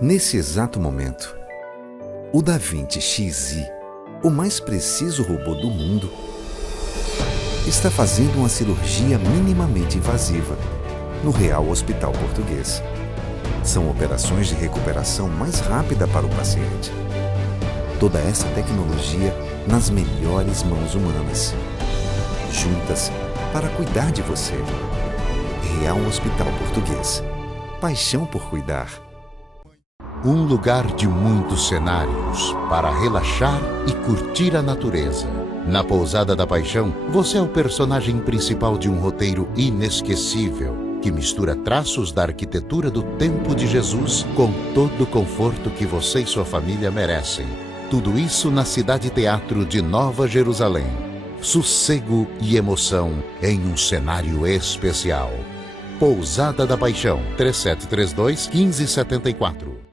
Nesse exato momento, o Da Vinci Xi, o mais preciso robô do mundo, está fazendo uma cirurgia minimamente invasiva no Real Hospital Português. São operações de recuperação mais rápida para o paciente. Toda essa tecnologia nas melhores mãos humanas, juntas para cuidar de você. Real Hospital Português. Paixão por cuidar. Um lugar de muitos cenários para relaxar e curtir a natureza. Na Pousada da Paixão, você é o personagem principal de um roteiro inesquecível que mistura traços da arquitetura do tempo de Jesus com todo o conforto que você e sua família merecem. Tudo isso na Cidade Teatro de Nova Jerusalém. Sossego e emoção em um cenário especial. Pousada da Paixão, 3732-1574.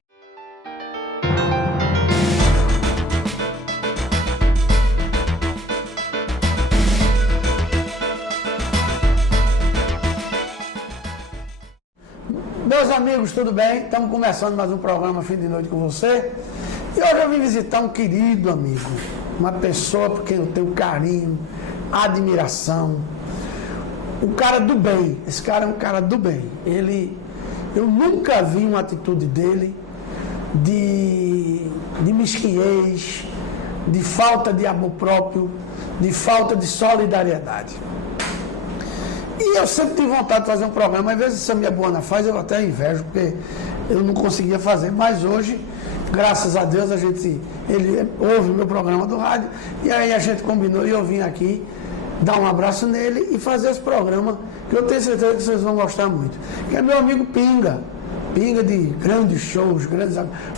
Meus amigos, tudo bem? Estamos começando mais um programa Fim de Noite com você. E hoje eu vim visitar um querido amigo, uma pessoa por quem eu tenho carinho, admiração, um cara do bem. Esse cara é um cara do bem. Eu nunca vi uma atitude dele de mesquinhez, de falta de amor próprio, de falta de solidariedade. E eu sempre tive vontade de fazer um programa, às vezes se a minha Buana faz, eu até invejo, porque eu não conseguia fazer, mas hoje, graças a Deus, ele ouve o meu programa do rádio, e aí a gente combinou e eu vim aqui dar um abraço nele e fazer esse programa, que eu tenho certeza que vocês vão gostar muito, que é meu amigo Pinga de grandes shows,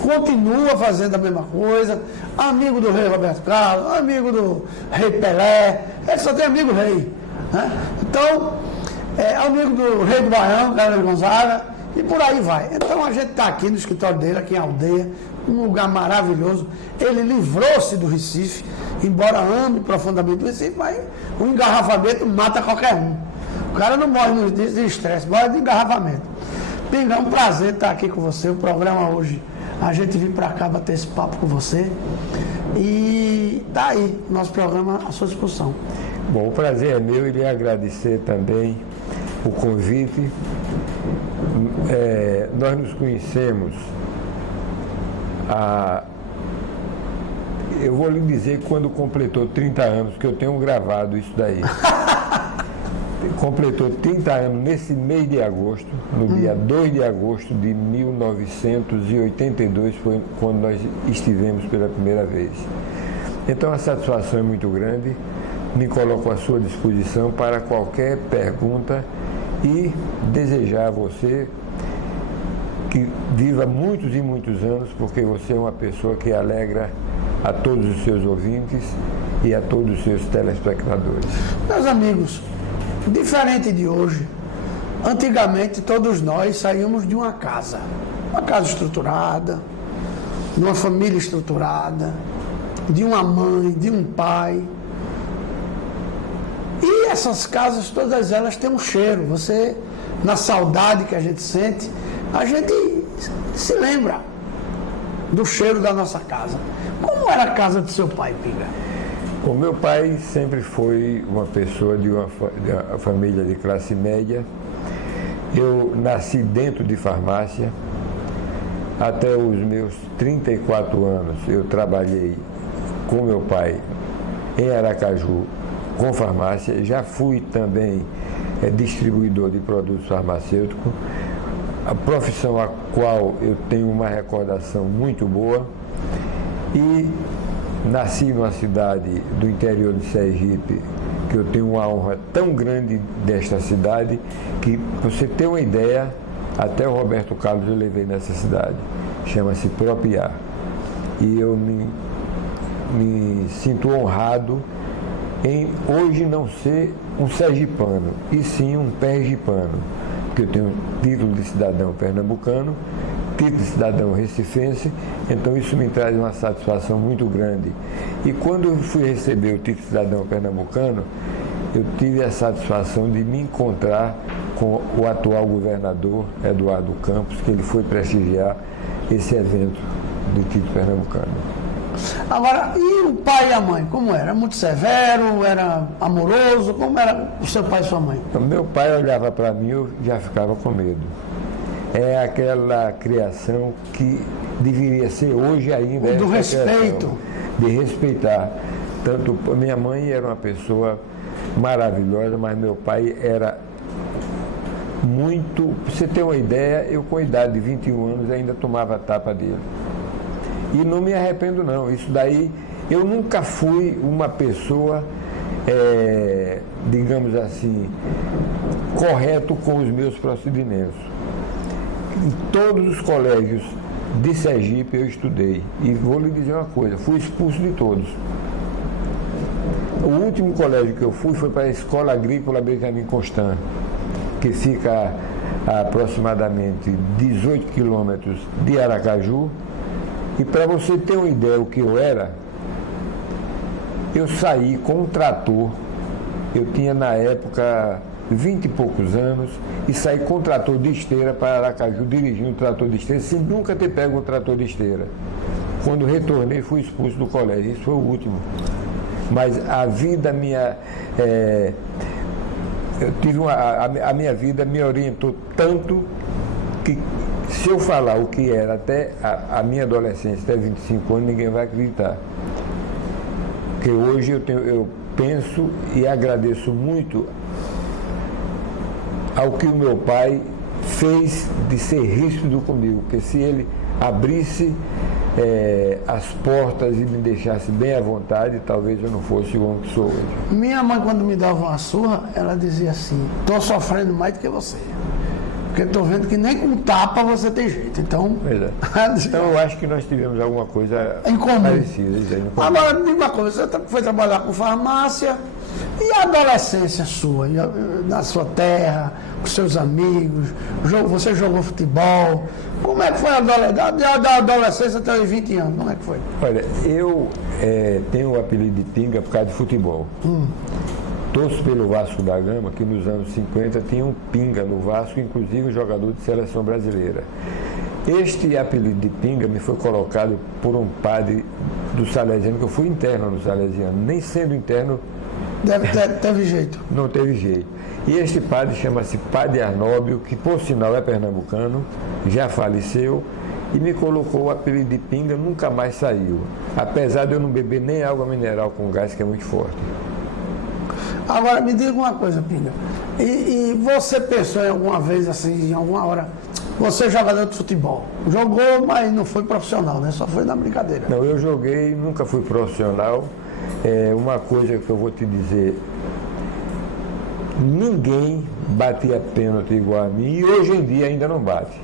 continua fazendo a mesma coisa, amigo do rei Roberto Carlos, amigo do rei Pelé, ele só tem amigo rei, né? Então, amigo do rei do Baião, Carlos Gonzaga, e por aí vai. Então a gente está aqui no escritório dele, aqui em Aldeia, um lugar maravilhoso. Ele livrou-se do Recife, embora ame profundamente o Recife, mas o engarrafamento mata qualquer um. O cara não morre de estresse, morre de engarrafamento. Pinga, é um prazer estar aqui com você. O programa hoje, a gente vir para cá bater esse papo com você. E tá aí, nosso programa à sua disposição. Bom, o prazer é meu e lhe agradecer também o convite. Nós nos conhecemos eu vou lhe dizer quando completou 30 anos, que eu tenho gravado isso daí. Completou 30 anos nesse mês de agosto, no dia 2 de agosto de 1982, foi quando nós estivemos pela primeira vez. Então a satisfação é muito grande, me coloco à sua disposição para qualquer pergunta e desejar a você que viva muitos e muitos anos, porque você é uma pessoa que alegra a todos os seus ouvintes e a todos os seus telespectadores. Meus amigos, diferente de hoje, antigamente todos nós saímos de uma casa estruturada, de uma família estruturada, de uma mãe, de um pai. E essas casas, todas elas têm um cheiro. Você, na saudade que a gente sente, a gente se lembra do cheiro da nossa casa. Como era a casa do seu pai, Pinga? O meu pai sempre foi uma pessoa de uma família de classe média. Eu nasci dentro de farmácia. Até os meus 34 anos eu trabalhei com meu pai em Aracaju com farmácia. Já fui também distribuidor de produtos farmacêuticos, a profissão a qual eu tenho uma recordação muito boa. E nasci numa cidade do interior de Sergipe, que eu tenho uma honra tão grande desta cidade, que, para você ter uma ideia, até o Roberto Carlos eu levei nessa cidade. Chama-se Propiar. E eu me sinto honrado em hoje não ser um sergipano, e sim um pergipano, porque eu tenho título de cidadão pernambucano, título de cidadão recifense, então isso me traz uma satisfação muito grande. E quando eu fui receber o título de cidadão pernambucano, eu tive a satisfação de me encontrar com com o atual governador, Eduardo Campos, que ele foi prestigiar esse evento do título pernambucano. Agora, e o pai e a mãe, como era? Era muito severo, era amoroso? Como era o seu pai e sua mãe? Meu pai olhava para mim e eu já ficava com medo. É aquela criação que deveria ser hoje ainda. Do respeito. De respeitar. Tanto minha mãe era uma pessoa maravilhosa, mas meu pai era muito... Pra você ter uma ideia, eu com a idade de 21 anos ainda tomava tapa dele. E não me arrependo não. Isso daí, eu nunca fui uma pessoa, digamos assim, correto com os meus procedimentos. Em todos os colégios de Sergipe eu estudei. E vou lhe dizer uma coisa, fui expulso de todos. O último colégio que eu fui foi para a Escola Agrícola Benjamin Constant, que fica a aproximadamente 18 quilômetros de Aracaju. E para você ter uma ideia do que eu era, eu saí com um trator, eu tinha na época 20 e poucos anos, e saí com um trator de esteira para Aracaju, dirigindo um trator de esteira, sem nunca ter pego um trator de esteira. Quando retornei, fui expulso do colégio, isso foi o último. Mas a vida minha, a minha vida me orientou tanto que se eu falar o que era até a minha adolescência, até 25 anos, ninguém vai acreditar. Porque hoje eu penso e agradeço muito ao que o meu pai fez de ser ríspido comigo, porque se ele abrisse as portas e me deixasse bem à vontade, talvez eu não fosse o homem que sou hoje. Minha mãe, quando me dava uma surra, ela dizia assim: estou sofrendo mais do que você. Porque estou vendo que nem com tapa você tem jeito. Então, então eu acho que nós tivemos alguma coisa em comum. Parecida. Agora, me diga uma coisa, você foi trabalhar com farmácia, e a adolescência sua, na sua terra, com seus amigos, você jogou futebol, como é que foi da adolescência até os 20 anos, como é que foi? Olha, eu tenho o apelido de Pinga por causa de futebol. Torço pelo Vasco da Gama, que nos anos 50 tinha um Pinga no Vasco, inclusive um jogador de seleção brasileira. Este apelido de Pinga me foi colocado por um padre do Salesiano, que eu fui interno no Salesiano, nem sendo interno... Teve jeito. Não teve jeito. E este padre chama-se Padre Arnóbio, que por sinal é pernambucano, já faleceu, e me colocou o apelido de Pinga, nunca mais saiu. Apesar de eu não beber nem água mineral com gás, que é muito forte. Agora, me diga uma coisa, Pinga. E você pensou em alguma vez, assim, em alguma hora, você é jogador de futebol, jogou, mas não foi profissional, né? Só foi na brincadeira. Não, eu joguei, nunca fui profissional. Uma coisa que eu vou te dizer, ninguém batia pênalti igual a mim, e hoje em dia ainda não bate.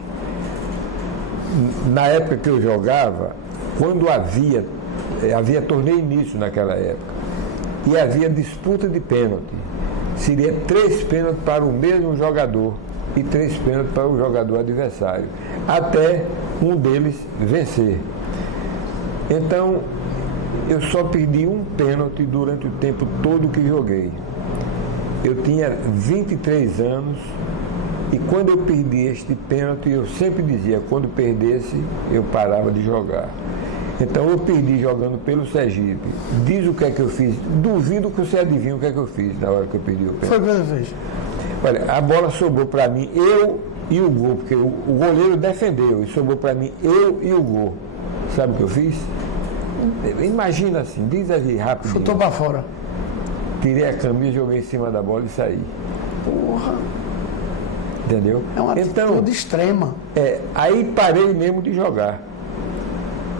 Na época que eu jogava, quando havia torneio início naquela época, e havia disputa de pênalti, seria 3 pênaltis para o mesmo jogador e 3 pênaltis para o jogador adversário, até um deles vencer. Então, eu só perdi um pênalti durante o tempo todo que joguei. Eu tinha 23 anos e quando eu perdi este pênalti, eu sempre dizia, quando perdesse, eu parava de jogar. Então eu perdi jogando pelo Sergipe. Diz o que é que eu fiz. Duvido que você adivinhe o que é que eu fiz na hora que eu perdi o pênalti. Foi o que você fez? Olha, a bola sobrou para mim, eu e o gol, porque o goleiro defendeu, e sobrou para mim, eu e o gol. Sabe o que eu fiz? Imagina assim, diz aí rápido. Chutou para fora. Tirei a camisa, joguei em cima da bola e saí. Porra. Entendeu? É uma atitude extrema. Aí parei mesmo de jogar.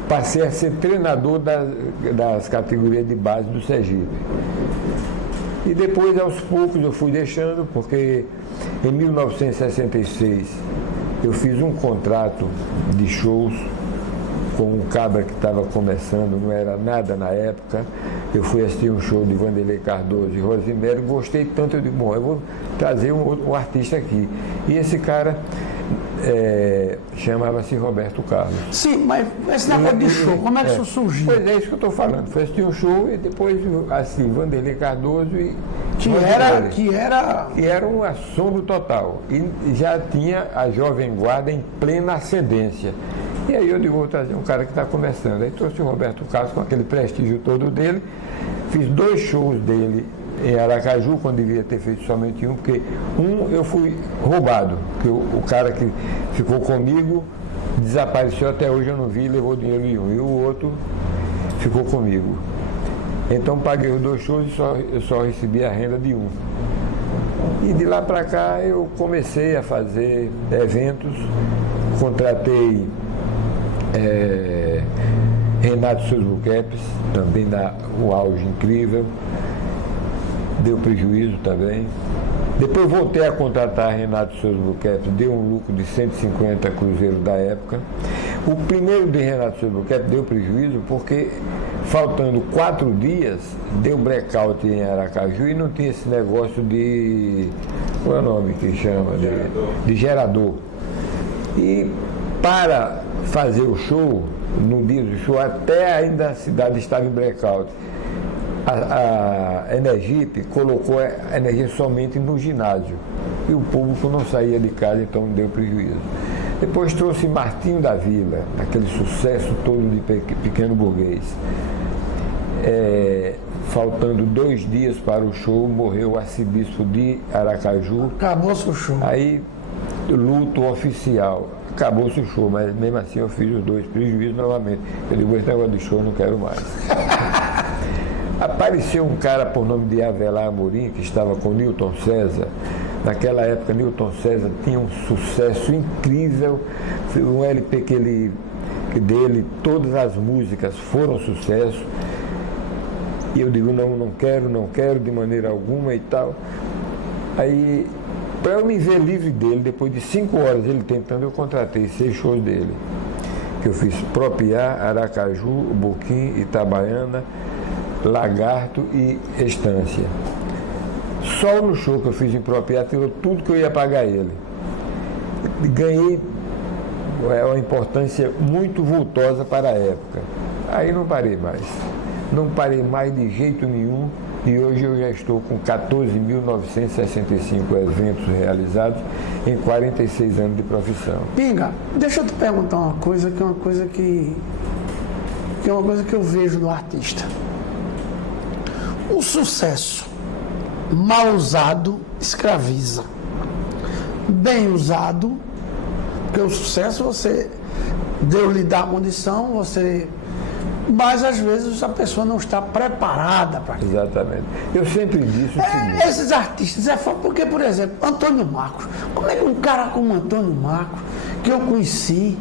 Passei a ser treinador das categorias de base do Sergipe. E depois, aos poucos, eu fui deixando, porque em 1966 eu fiz um contrato de shows com um cabra que estava começando, não era nada na época. Eu fui assistir um show de Vanderlei Cardoso e Rosemary, gostei tanto, eu digo, bom, eu vou trazer um artista aqui. E esse cara, chamava-se Roberto Carlos. Sim, mas esse negócio de show, como é que isso surgiu? Pois é, isso que eu estou falando. Foi assistir um show e depois, assim, Vanderlei Cardoso e... Que era um assombro total. E já tinha a Jovem Guarda em plena ascendência. E aí eu digo, vou trazer um cara que está começando. Aí trouxe o Roberto Carlos com aquele prestígio todo dele. Fiz 2 shows dele em Aracaju, quando devia ter feito somente um, porque eu fui roubado, porque o cara que ficou comigo desapareceu, até hoje eu não vi, levou dinheiro em um, e o outro ficou comigo. Então paguei os 2 shows e eu só recebi a renda de um. E de lá para cá eu comecei a fazer eventos, contratei Renato Souza Buquepes, também dá um auge incrível, deu prejuízo também. Depois voltei a contratar Renato Souza Buquepes, deu um lucro de 150 cruzeiros da época. O primeiro de Renato Souza Buquepes deu prejuízo porque, faltando 4 dias, deu blackout em Aracaju e não tinha esse negócio de... qual é o nome que chama? De gerador. E para fazer o show, no dia do show, até ainda a cidade estava em blackout. A Energip colocou a energia somente no ginásio e o público não saía de casa, então deu prejuízo. Depois trouxe Martinho da Vila, aquele sucesso todo de Pequeno Burguês. Faltando 2 dias para o show, morreu o arcebispo de Aracaju. Acabou-se o show. Aí, luto oficial. Acabou-se o show, mas mesmo assim eu fiz os 2 prejuízos novamente. Eu digo, esse negócio de show eu não quero mais. Apareceu um cara por nome de Avelar Amorim, que estava com Newton César. Naquela época, Newton César tinha um sucesso incrível. Um LP dele, todas as músicas foram sucesso. E eu digo, não quero de maneira alguma e tal. Aí, para eu me ver livre dele, depois de 5 horas ele tentando, eu contratei 6 shows dele. Que eu fiz Propiá, Aracaju, Boquim, Itabaiana, Lagarto e Estância. Só no show que eu fiz em Propriedade tirou tudo que eu ia pagar ele. Ganhei uma importância muito vultosa para a época. Aí não parei mais. Não parei mais de jeito nenhum e hoje eu já estou com 14.965 eventos realizados em 46 anos de profissão. Pinga, deixa eu te perguntar uma coisa que é uma coisa que eu vejo no artista. O sucesso mal usado escraviza. Bem usado, porque o sucesso Deus lhe dá a condição, mas às vezes a pessoa não está preparada para aquilo. Exatamente. Eu sempre disse o seguinte. Esses artistas, porque, por exemplo, Antônio Marcos, como é que um cara como Antônio Marcos, que eu conheci,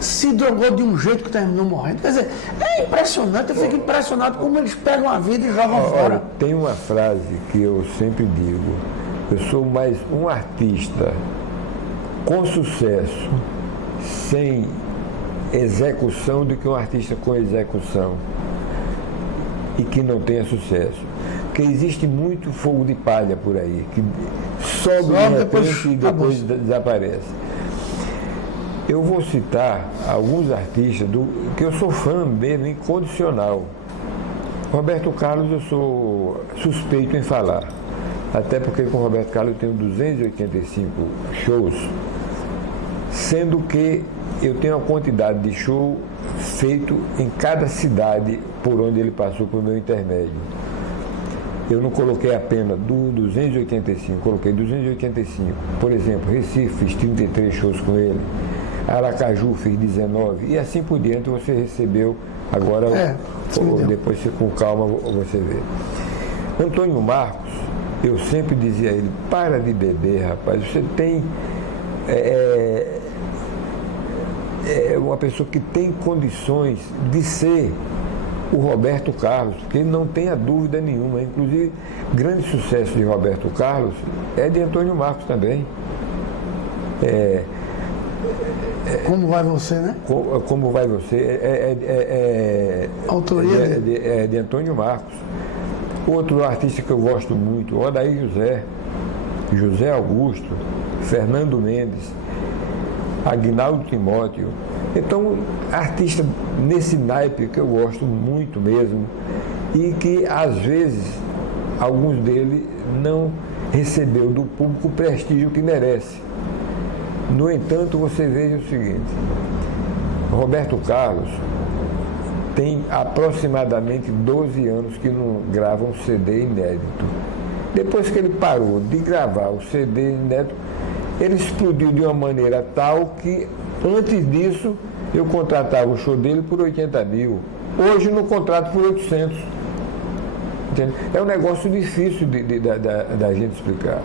se drogou de um jeito que terminou morrendo? Quer dizer, é impressionante, eu fico impressionado como eles pegam a vida e jogam fora. Tem uma frase que eu sempre digo, eu sou mais um artista com sucesso, sem execução, do que um artista com execução e que não tenha sucesso. Porque existe muito fogo de palha por aí, que sobe de repente e depois desaparece. Eu vou citar alguns artistas que eu sou fã mesmo, incondicional. Roberto Carlos eu sou suspeito em falar, até porque com Roberto Carlos eu tenho 285 shows, sendo que eu tenho uma quantidade de show feito em cada cidade por onde ele passou por meu intermédio. Eu não coloquei apenas 285, coloquei 285. Por exemplo, Recife, fiz 33 shows com ele. Aracaju, fiz 19. E assim por diante você recebeu, agora depois com calma você vê. Antônio Marcos, eu sempre dizia a ele, para de beber, rapaz, você tem... uma pessoa que tem condições de ser o Roberto Carlos, porque não tenha dúvida nenhuma. Inclusive, grande sucesso de Roberto Carlos é de Antônio Marcos também. Como vai você, né? Como vai você? Autoria de Antônio Marcos. Outro artista que eu gosto muito, Odair José, José Augusto, Fernando Mendes. Aguinaldo Timóteo. Então, artista nesse naipe que eu gosto muito mesmo e que, às vezes, alguns deles não recebeu do público o prestígio que merece. No entanto, você veja o seguinte, Roberto Carlos tem aproximadamente 12 anos que não grava um CD inédito. Depois que ele parou de gravar o CD inédito, ele explodiu de uma maneira tal que, antes disso, eu contratava o show dele por 80 mil. Hoje, no contrato por 800. Entende? É um negócio difícil da gente explicar.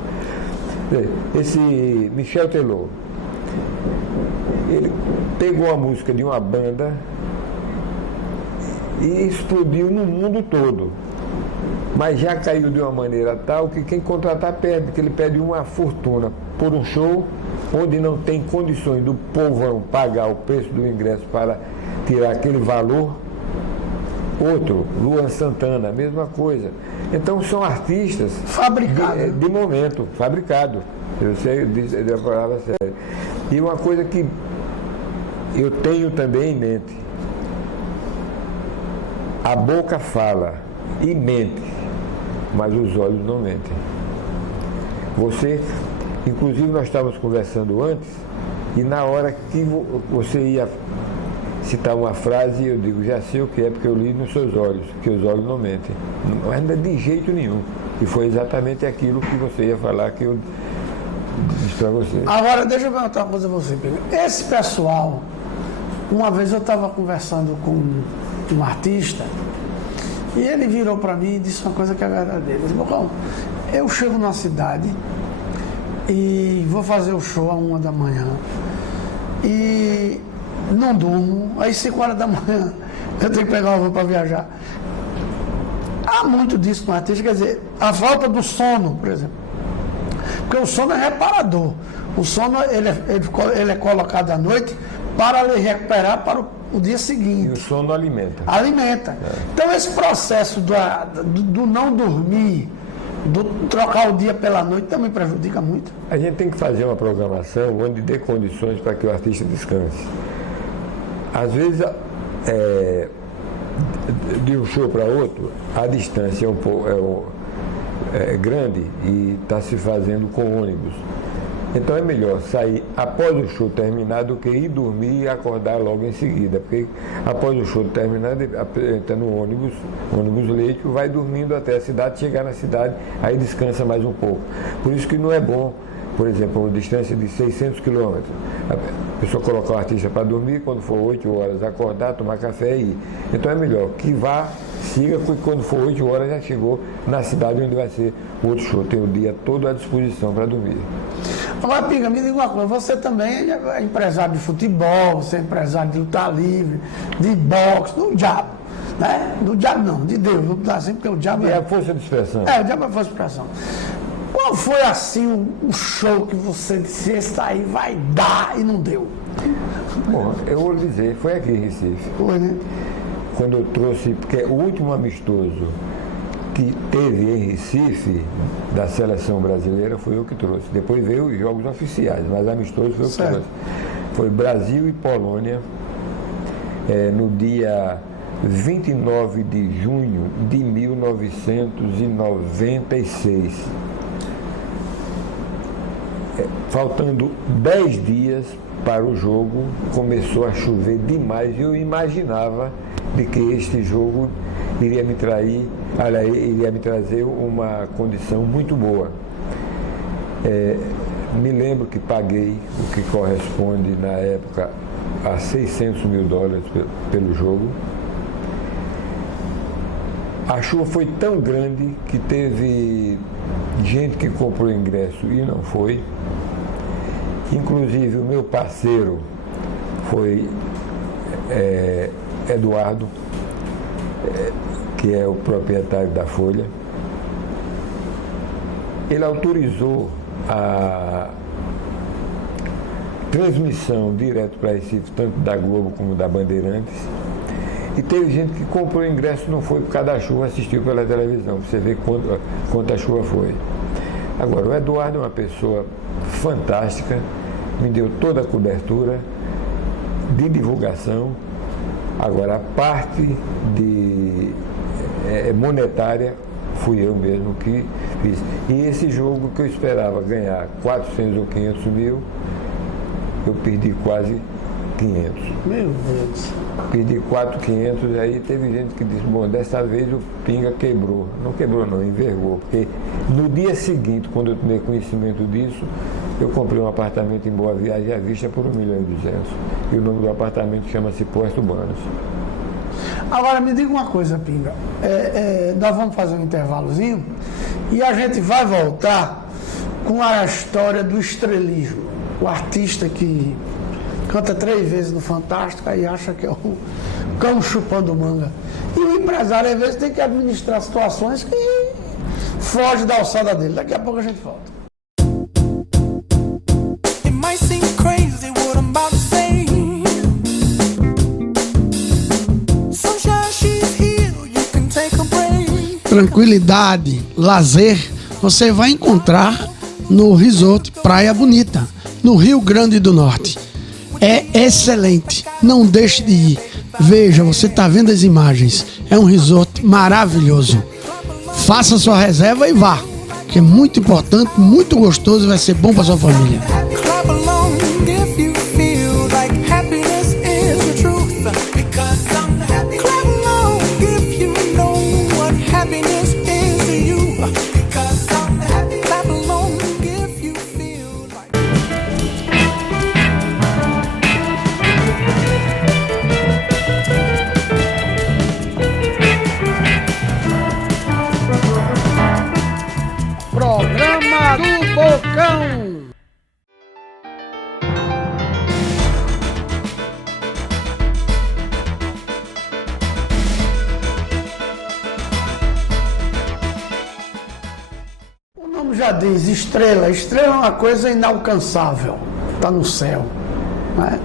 Esse Michel Teló, ele pegou a música de uma banda e explodiu no mundo todo. Mas já caiu de uma maneira tal que quem contratar perde, porque ele pede uma fortuna por um show onde não tem condições do povão pagar o preço do ingresso para tirar aquele valor. Outro, Luan Santana, a mesma coisa. Então são artistas fabricados de momento, fabricado. Eu sei da palavra séria. E uma coisa que eu tenho também em mente, a boca fala e mente, mas os olhos não mentem. Você, inclusive nós estávamos conversando antes, e na hora que você ia citar uma frase, eu digo, já sei o que é, porque eu li nos seus olhos, que os olhos não mentem. Ainda de jeito nenhum. E foi exatamente aquilo que você ia falar que eu disse para você. Agora, deixa eu perguntar uma coisa a você, Pedro. Esse pessoal, uma vez eu estava conversando com um artista, e ele virou para mim e disse uma coisa que é verdadeira. Ele disse, Bocão, eu chego numa cidade e vou fazer o show às 1 da manhã e não durmo, aí 5 horas da manhã eu tenho que pegar uma van para viajar. Há muito disso no artista, quer dizer, a falta do sono, por exemplo. Porque o sono é reparador. O sono ele é colocado à noite para lhe recuperar para o dia seguinte. E o sono alimenta. Alimenta. Então esse processo do não dormir, do trocar o dia pela noite, também prejudica muito. A gente tem que fazer uma programação onde dê condições para que o artista descanse. Às vezes, de um show para outro, a distância é grande e está se fazendo com ônibus. Então é melhor sair após o show terminar do que ir dormir e acordar logo em seguida. Porque após o show terminar, entra no ônibus leite, vai dormindo até a cidade, chegar na cidade, aí descansa mais um pouco. Por isso que não é bom, por exemplo, uma distância de 600 quilômetros. A pessoa colocar o artista para dormir, quando for 8 horas, acordar, tomar café e ir. Então é melhor que vá, siga, porque quando for 8 horas já chegou na cidade onde vai ser o outro show. Tem o dia todo à disposição para dormir. Agora, Pinga, me diga uma coisa, você também é empresário de futebol, você é empresário de luta livre, de boxe, do diabo, né? Do diabo não, de Deus, vou dar assim, porque o diabo é a força de expressão. É, o diabo é a força de expressão. Qual foi, assim, o show que você disse, esse aí vai dar e não deu? Bom, eu vou dizer, foi aqui em Recife. Foi, né? Quando eu trouxe, porque o último amistoso que teve em Recife, da seleção brasileira, foi eu que trouxe. Depois veio os jogos oficiais, mas amistoso foi eu que trouxe. Foi Brasil e Polônia, no dia 29 de junho de 1996. Faltando 10 dias para o jogo, começou a chover demais e eu imaginava de que este jogo iria me trazer uma condição muito boa. Me lembro que paguei o que corresponde na época a $600 mil pelo jogo. A chuva foi tão grande que teve gente que comprou ingresso e não foi. Inclusive o meu parceiro foi Eduardo, que é o proprietário da Folha. Ele autorizou a transmissão direto para Recife, tanto da Globo como da Bandeirantes. E teve gente que comprou ingresso e não foi por causa da chuva, assistiu pela televisão, para você ver quanto a chuva foi. Agora, o Eduardo é uma pessoa fantástica, me deu toda a cobertura de divulgação. Agora, a parte monetária fui eu mesmo que fiz. E esse jogo que eu esperava ganhar 400 ou 500 mil, eu perdi quase 500. Meu Deus. Perdi 4.500, aí teve gente que disse, bom, dessa vez o Pinga quebrou. Não quebrou não, envergou, porque no dia seguinte, quando eu tomei conhecimento disso, eu comprei um apartamento em Boa Viagem à vista por 1.200.000. E o nome do apartamento chama-se Posto Banos. Agora me diga uma coisa, Pinga. Nós vamos fazer um intervalozinho e a gente vai voltar com a história do estrelismo. O artista que canta 3 vezes no Fantástico e acha que é o cão chupando manga. E o empresário, às vezes, tem que administrar situações que fogem da alçada dele. Daqui a pouco a gente volta. Tranquilidade, lazer, você vai encontrar no Resort Praia Bonita, no Rio Grande do Norte. É excelente, não deixe de ir. Veja, você está vendo as imagens, é um resort maravilhoso. Faça sua reserva e vá, que é muito importante, muito gostoso e vai ser bom para sua família. Programa do Bocão. O nome já diz estrela. Estrela é uma coisa inalcançável, está no céu, né?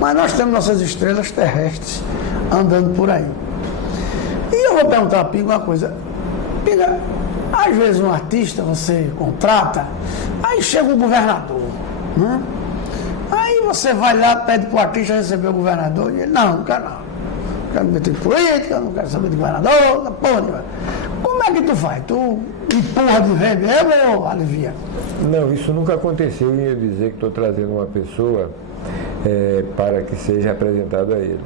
Mas nós temos nossas estrelas terrestres andando por aí. E eu vou perguntar a Pinga uma coisa. Pinga, às vezes um artista você contrata, aí chega um governador, né? Aí você vai lá, pede para o artista receber o governador e ele, não quero não. Não quero me meter em política, não quero saber de governador, da porra nenhuma. Como é que tu faz? Tu empurra de vez mesmo ou alivia? Não, isso nunca aconteceu. Eu ia dizer que estou trazendo uma pessoa para que seja apresentado a ele.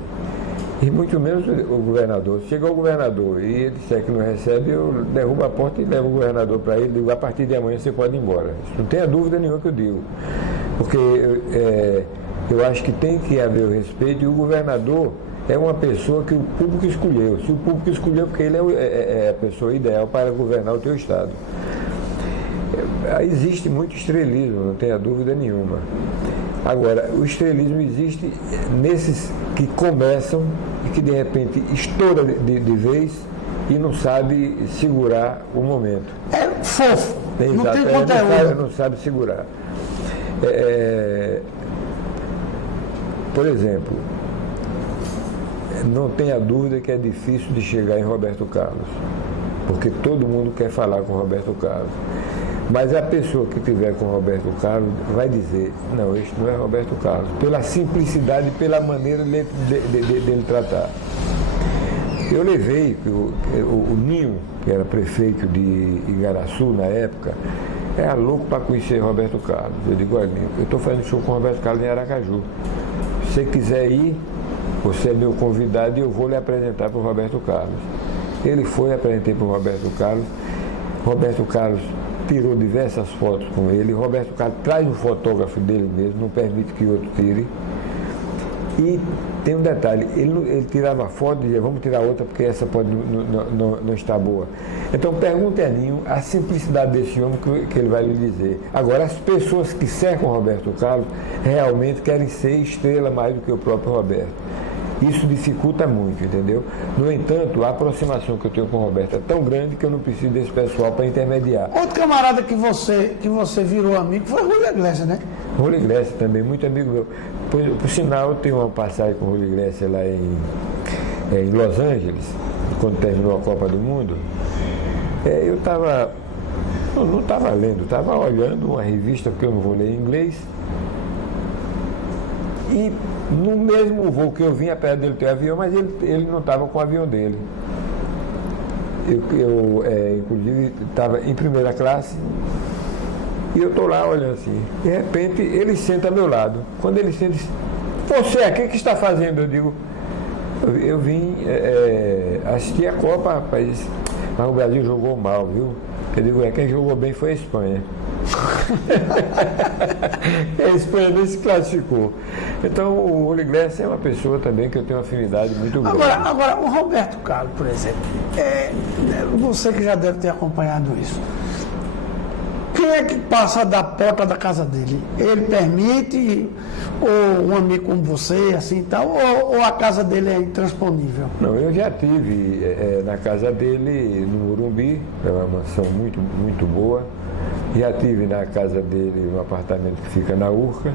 E muito menos o governador. Se chegar o governador e ele disser que não recebe, eu derrubo a porta e levo o governador para ele e digo, a partir de amanhã você pode ir embora. Isso não tenha dúvida nenhuma que eu digo. Porque eu acho que tem que haver o respeito e o governador é uma pessoa que o público escolheu. Se o público escolheu, porque ele é a pessoa ideal para governar o teu estado. Existe muito estrelismo, não tenha dúvida nenhuma. Agora, o estrelismo existe nesses que começam e que de repente estoura de vez e não sabe segurar o momento. É fofo, Exato. Não tem conteúdo. Não sabe segurar. Por exemplo, não tenha dúvida que é difícil de chegar em Roberto Carlos, porque todo mundo quer falar com Roberto Carlos. Mas a pessoa que estiver com Roberto Carlos vai dizer, não, este não é Roberto Carlos, pela simplicidade, pela maneira dele tratar. Eu levei o Ninho, que era prefeito de Igaraçu na época, era louco para conhecer Roberto Carlos. Eu digo, olha, Ninho, eu estou fazendo show com Roberto Carlos em Aracaju. Se você quiser ir, você é meu convidado e eu vou lhe apresentar para o Roberto Carlos. Ele foi, apresentei para o Roberto Carlos. Roberto Carlos tirou diversas fotos com ele. Roberto Carlos traz um fotógrafo dele mesmo, não permite que outro tire. E tem um detalhe, ele tirava foto e dizia, vamos tirar outra porque essa pode não estar boa. Então pergunte a Ninho a simplicidade desse homem que ele vai lhe dizer. Agora, as pessoas que cercam Roberto Carlos realmente querem ser estrela mais do que o próprio Roberto. Isso dificulta muito, entendeu? No entanto, a aproximação que eu tenho com o Roberto é tão grande que eu não preciso desse pessoal para intermediar. Outro camarada que você virou amigo foi o Rúlio Iglesias, né? Rúlio Iglesias também, muito amigo meu. Por sinal, eu tenho uma passagem com o Rúlio Iglesias lá em Los Angeles, quando terminou a Copa do Mundo. Eu estava, não estava lendo, estava olhando uma revista, porque eu não vou ler em inglês. E no mesmo voo que eu vim, apesar dele ter avião, mas ele não estava com o avião dele. Inclusive, estava em primeira classe e eu estou lá olhando assim. De repente, ele senta ao meu lado. Quando ele senta, diz: "Você aqui, o que está fazendo?" Eu digo: "Eu vim assistir a Copa, rapaz. Mas o Brasil jogou mal, viu?" Eu digo: "Quem jogou bem foi a Espanha." A Espanha nem se classificou. Então, o Uli Gleason é uma pessoa também que eu tenho uma afinidade muito grande. Agora, o Roberto Carlos, por exemplo, você que já deve ter acompanhado isso, quem é que passa da porta da casa dele? Ele permite, ou um amigo como você, assim e tal, ou a casa dele é intransponível? Não, eu já tive na casa dele, no Morumbi, é uma mansão muito, muito boa. Já tive na casa dele, um apartamento que fica na Urca.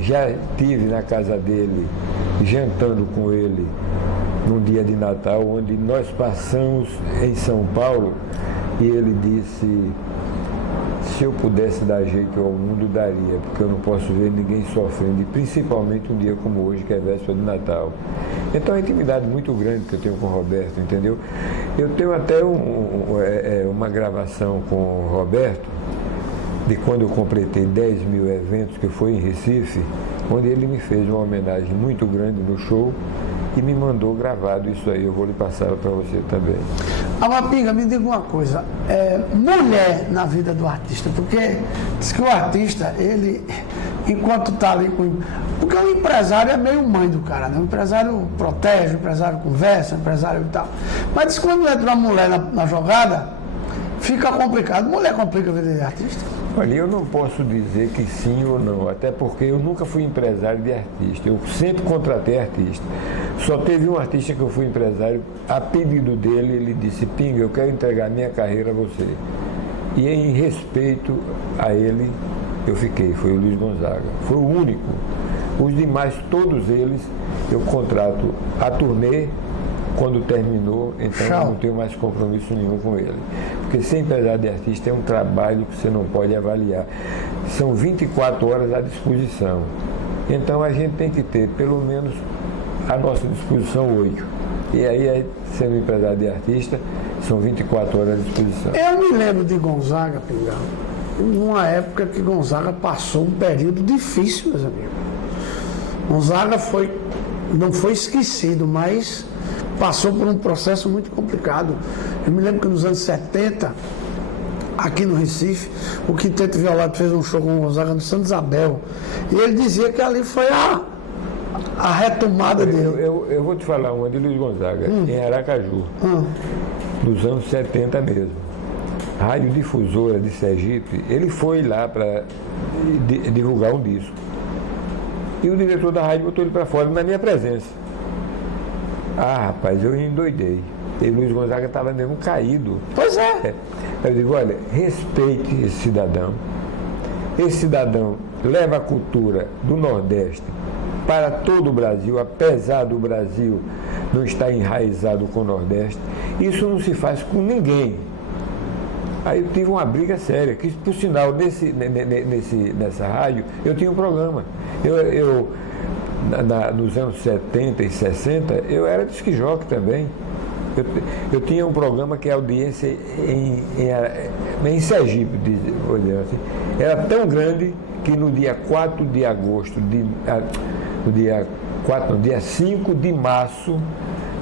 Já tive na casa dele, jantando com ele, num dia de Natal, onde nós passamos em São Paulo, e ele disse: "Se eu pudesse dar jeito ao mundo, daria, porque eu não posso ver ninguém sofrendo, e principalmente um dia como hoje, que é véspera de Natal." Então, é uma intimidade muito grande que eu tenho com o Roberto, entendeu? Eu tenho até uma gravação com o Roberto, de quando eu completei 10 mil eventos, que foi em Recife, onde ele me fez uma homenagem muito grande no show e me mandou gravado isso aí. Eu vou lhe passar para você também. Agora, Pinga, me diga uma coisa, mulher na vida do artista, porque diz que o artista, ele, enquanto está ali com... Porque o empresário é meio mãe do cara, né? O empresário protege, o empresário conversa, o empresário e tal. Mas diz que quando entra uma mulher na jogada, fica complicado. Mulher complica a vida de artista? Olha, eu não posso dizer que sim ou não, até porque eu nunca fui empresário de artista, eu sempre contratei artista. Só teve um artista que eu fui empresário, a pedido dele, ele disse: "Pinga, eu quero entregar minha carreira a você." E em respeito a ele, eu fiquei, foi o Luiz Gonzaga. Foi o único. Os demais, todos eles, eu contrato a turnê. Quando terminou, então eu não tenho mais compromisso nenhum com ele. Porque ser empresário de artista é um trabalho que você não pode avaliar. São 24 horas à disposição. Então a gente tem que ter pelo menos à nossa disposição 8. E aí, sendo empresário de artista, são 24 horas à disposição. Eu me lembro de Gonzaga, Pingão, numa época que Gonzaga passou um período difícil, meus amigos. Gonzaga não foi esquecido, mas passou por um processo muito complicado. Eu me lembro que nos anos 70, aqui no Recife, o Quinteto Violado fez um show com o Gonzaga no Santa Isabel. E ele dizia que ali foi a retomada dele. Eu vou te falar uma de Luiz Gonzaga, em Aracaju, nos anos 70 mesmo. Rádio Difusora de Sergipe, ele foi lá para divulgar um disco. E o diretor da rádio botou ele para fora na minha presença. Rapaz, eu endoidei. E Luiz Gonzaga estava mesmo caído. Pois é. Eu digo: olha, respeite esse cidadão. Esse cidadão leva a cultura do Nordeste para todo o Brasil, apesar do Brasil não estar enraizado com o Nordeste. Isso não se faz com ninguém. Aí eu tive uma briga séria, que por sinal, nessa rádio, eu tinha um programa. Nos anos 70 e 60, eu era disc jockey também. Eu tinha um programa que a audiência em Sergipe, vou dizer assim, era tão grande que no dia 4 de agosto, dia 5 de março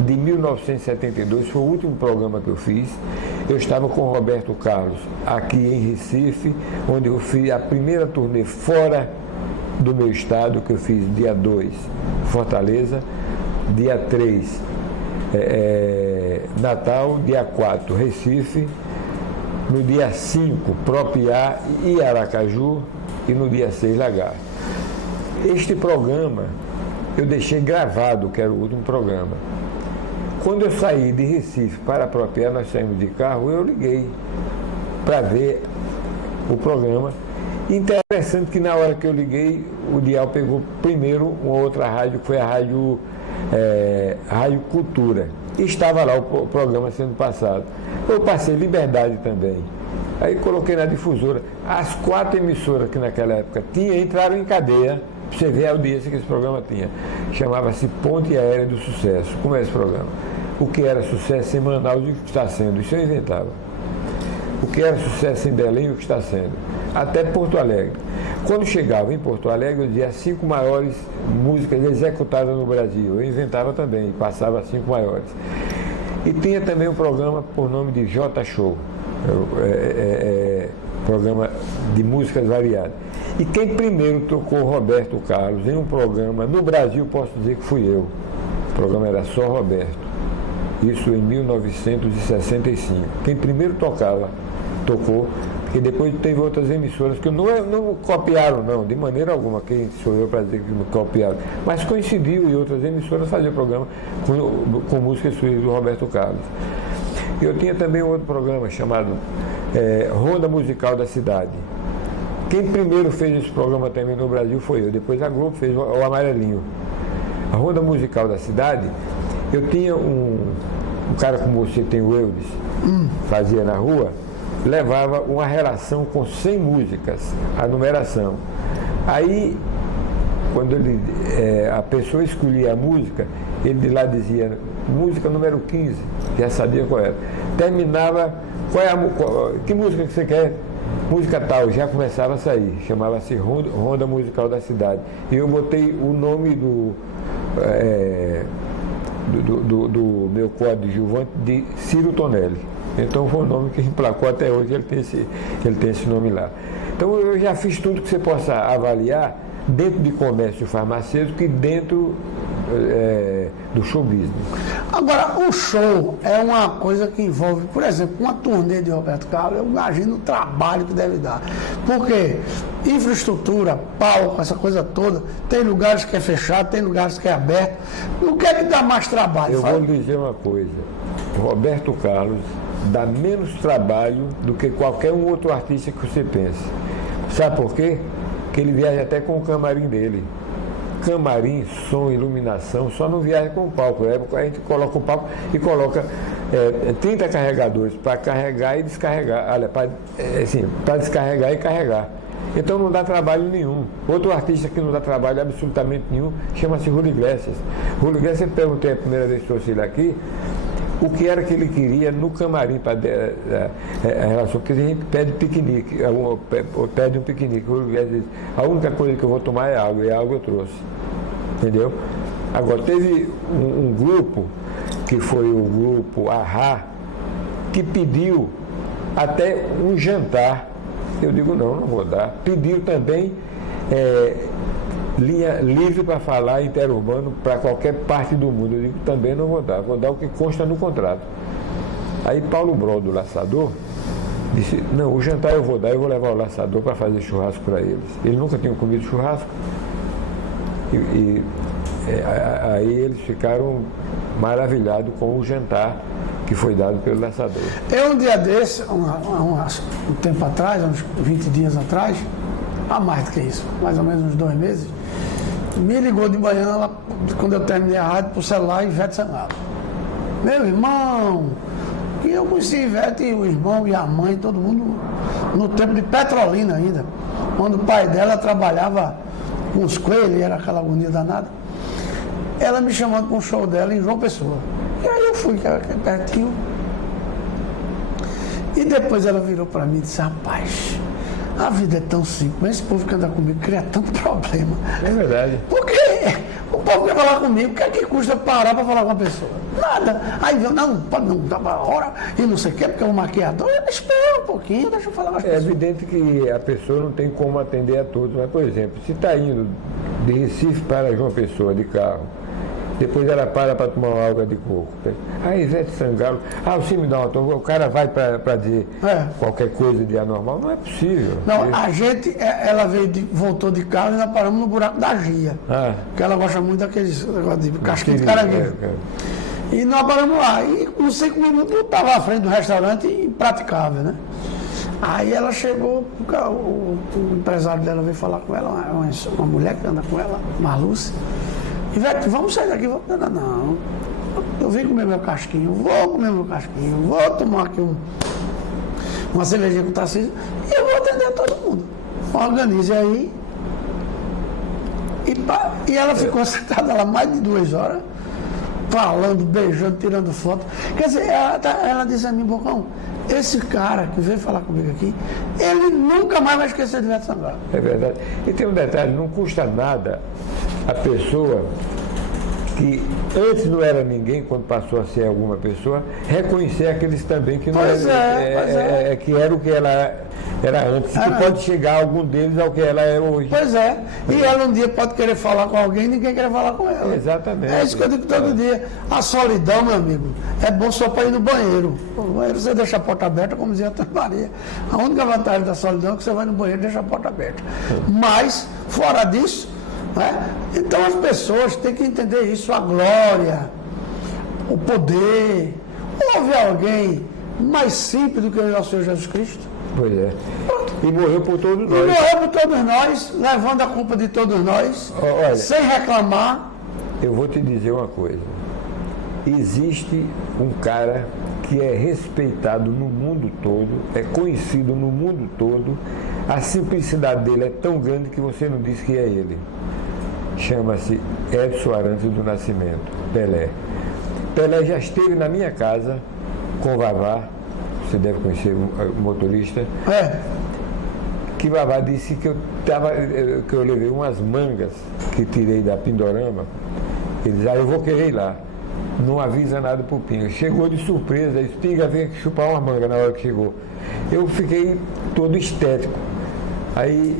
de 1972, foi o último programa que eu fiz. Eu estava com o Roberto Carlos aqui em Recife, onde eu fiz a primeira turnê fora do meu estado, que eu fiz dia 2, Fortaleza, dia 3, Natal, dia 4, Recife, no dia 5, Propiá e Aracaju, e no dia 6, Lagarto. Este programa eu deixei gravado, que era o último programa. Quando eu saí de Recife para Propiá, nós saímos de carro, eu liguei para ver o programa. Interessante que na hora que eu liguei, o dial pegou primeiro uma outra rádio, que foi a Rádio Cultura. E estava lá o programa sendo passado. Eu passei Liberdade também. Aí coloquei na difusora. As 4 emissoras que naquela época tinha entraram em cadeia Você vê a audiência que esse programa tinha. Chamava-se Ponte Aérea do Sucesso. Como é esse programa? O que era sucesso em Manaus e o que está sendo. Isso eu inventava. O que era sucesso em Belém e o que está sendo. Até Porto Alegre. Quando chegava em Porto Alegre, eu dizia as 5 maiores músicas executadas no Brasil. Eu inventava também, passava as 5 maiores. E tinha também um programa por nome de J Show. Programa de músicas variadas. E quem primeiro tocou Roberto Carlos em um programa no Brasil, posso dizer que fui eu. O programa era só Roberto. Isso em 1965. Quem primeiro tocou, porque depois teve outras emissoras que não copiaram, não, de maneira alguma. Quem sou eu para dizer que não copiaram? Mas coincidiu e outras emissoras faziam programa com músicas suas do Roberto Carlos. Eu tinha também um outro programa chamado Ronda Musical da Cidade. Quem primeiro fez esse programa também no Brasil foi eu. Depois a Globo fez o Amarelinho. A Ronda Musical da Cidade, eu tinha um cara como você tem o Eudes, fazia na rua, levava uma relação com 100 músicas, a numeração. Aí, quando a pessoa escolhia a música, ele de lá dizia, música número 15, já sabia qual era. Terminava, que música que você quer? Música tal, já começava a sair, chamava-se Ronda Musical da Cidade. E eu botei o nome do meu coadjuvante de Ciro Tonelli. Então foi um nome que emplacou até hoje, ele tem esse nome lá. Então eu já fiz tudo que você possa avaliar dentro de comércio farmacêutico e dentro do show business. Agora, o show é uma coisa que envolve, por exemplo, uma turnê de Roberto Carlos, eu imagino o trabalho que deve dar. Porque infraestrutura, palco, essa coisa toda, tem lugares que é fechado, tem lugares que é aberto. O que é que dá mais trabalho? Eu vou lhe dizer uma coisa, Roberto Carlos dá menos trabalho do que qualquer um outro artista que você pense. Sabe por quê? Porque ele viaja até com o camarim dele. Camarim, som, iluminação, só não viaja com o palco. A gente coloca o palco e coloca 30 carregadores para carregar e descarregar. Olha, para descarregar e carregar. Então não dá trabalho nenhum. Outro artista que não dá trabalho absolutamente nenhum chama-se Julio Iglesias. Julio Iglesias, eu perguntei a primeira vez que trouxe ele aqui, o que era que ele queria no camarim para a relação, porque a gente pede piquenique, pede um piquenique, a única coisa que eu vou tomar é água, e a água eu trouxe. Entendeu? Agora, teve um grupo, que foi o grupo Ahá, que pediu até um jantar. Eu digo, não vou dar. Pediu também linha livre para falar interurbano para qualquer parte do mundo. Eu digo, também não vou dar o que consta no contrato. Aí Paulo Brol, do Laçador, disse, não, o jantar eu vou dar, eu vou levar o Laçador para fazer churrasco para eles. Eles nunca tinham comido churrasco. Aí eles ficaram maravilhados com o jantar que foi dado pelo Laçador. Eu, um dia desse, um tempo atrás, uns 20 dias atrás, há mais do que isso, mais ou menos uns 2 meses, me ligou de manhã, quando eu terminei a rádio, por celular, Ivete Sangalo. Meu irmão, que eu conheci Ivete, o irmão e a mãe, todo mundo, no tempo de Petrolina ainda, quando o pai dela trabalhava com os coelhos, era aquela agonia danada. Ela me chamando para um show dela em João Pessoa. E aí eu fui, que era pertinho. E depois ela virou para mim e disse, rapaz, a vida é tão simples, mas esse povo que anda comigo cria tanto problema. É verdade. Porque o povo quer falar comigo, o que é que custa parar para falar com a pessoa? Nada. Aí eu, não dá para hora, e não sei o que, porque é um maquiador. Espera um pouquinho, deixa eu falar com as pessoas. É evidente que a pessoa não tem como atender a todos, mas, por exemplo, se está indo de Recife para João Pessoa de carro, depois ela para tomar uma água de coco. Aí Ivete Sangalo, você me dá uma toga, o cara vai para dizer qualquer coisa de anormal, não é possível. Não, a gente, ela voltou de carro e nós paramos no buraco da Gia, porque ela gosta muito daqueles negócios de casquinha de caranguejo. E nós paramos lá, e com 5 minutos eu estava à frente do restaurante impraticável, né? Aí ela chegou, o empresário dela veio falar com ela, uma mulher que anda com ela, Marluce. Ivete, vamos sair daqui. Não, eu vim comer meu casquinho, vou comer meu casquinho, vou tomar aqui uma cervejinha com Tarcísio e eu vou atender todo mundo. Organize aí. E ela ficou sentada lá mais de 2 horas, falando, beijando, tirando foto. Quer dizer, ela disse a mim, Bocão, esse cara que veio falar comigo aqui, ele nunca mais vai esquecer de Ivete Sangalo. É verdade. E tem um detalhe, não custa nada a pessoa que antes não era ninguém, quando passou a ser alguma pessoa, reconhecer aqueles também que não que era o que ela era antes, que pode chegar algum deles ao que ela é hoje. Pois é. E ela um dia pode querer falar com alguém e ninguém quer falar com ela. Exatamente. É isso que eu digo todo dia. A solidão, meu amigo, é bom só para ir no banheiro. No banheiro você deixa a porta aberta, como dizia a Tia Maria. A única vantagem da solidão é que você vai no banheiro e deixa a porta aberta. Mas, fora disso, né? Então as pessoas têm que entender isso, a glória, o poder. Houve alguém mais simples do que o nosso Senhor Jesus Cristo? Pois é. E morreu por todos nós. E morreu por todos nós, levando a culpa de todos nós, olha, sem reclamar. Eu vou te dizer uma coisa. Existe um cara que é respeitado no mundo todo, é conhecido no mundo todo, a simplicidade dele é tão grande que você não diz que é ele. Chama-se Edson Arantes do Nascimento, Pelé. Pelé já esteve na minha casa com o Vavá, você deve conhecer o motorista, que Vavá disse que eu levei umas mangas que tirei da Pindorama. Ele disse, eu vou querer ir lá. Não avisa nada pro Pinga. Chegou de surpresa, disse, Pinga, vem aqui chupar uma manga na hora que chegou. Eu fiquei todo estético. Aí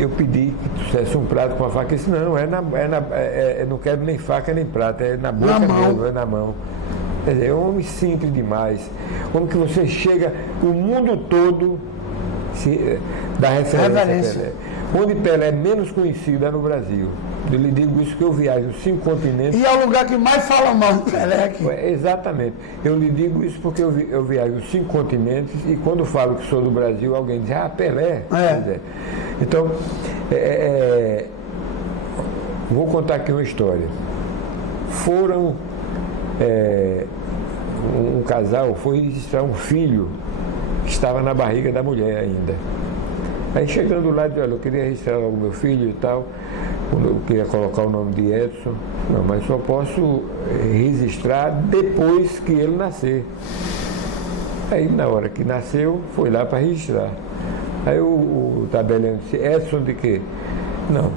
eu pedi que trouxesse um prato com a faca. Ele disse, não, não quero nem faca nem prato, é na boca mesmo, é na mão. Quer dizer, é um homem simples demais. Como que você chega, o mundo todo dá referência a Pelé. Onde Pelé é menos conhecido é no Brasil. Eu lhe digo isso que eu viajo os 5 continentes. E é o lugar que mais fala mal do Pelé aqui. Exatamente. Eu lhe digo isso porque eu viajo os 5 continentes e quando falo que sou do Brasil, alguém diz, Pelé. Então, vou contar aqui uma história. Foram... um casal foi registrar um filho que estava na barriga da mulher ainda. Aí chegando lá, disse, olha, eu queria registrar o meu filho e tal, eu queria colocar o nome de Edson, não, mas só posso registrar depois que ele nascer. Aí na hora que nasceu, foi lá para registrar. Aí o tabelião disse, Edson de quê? Não,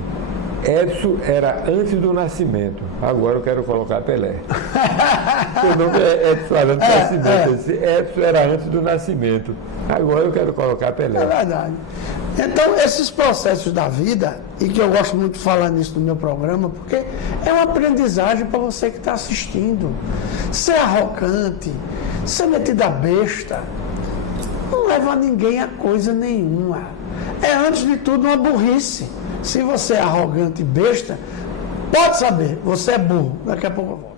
Edson era antes do nascimento, agora eu quero colocar Pelé. O nome é Edson Arantes do Nascimento. Edson era antes do nascimento, agora eu quero colocar Pelé. É verdade. Então, esses processos da vida, e que eu gosto muito de falar nisso no meu programa, porque é uma aprendizagem para você que está assistindo. Ser arrogante, ser metido a besta, não leva ninguém a coisa nenhuma. É, antes de tudo, uma burrice. Se você é arrogante e besta, pode saber, você é burro. Daqui a pouco eu volto.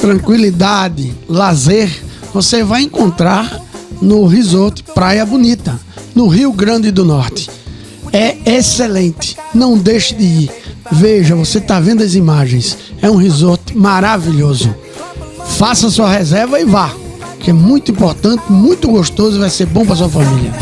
Tranquilidade, lazer, você vai encontrar no Resort Praia Bonita, no Rio Grande do Norte. É excelente, não deixe de ir. Veja, você está vendo as imagens, é um resort maravilhoso. Faça sua reserva e vá, que é muito importante, muito gostoso e vai ser bom para sua família.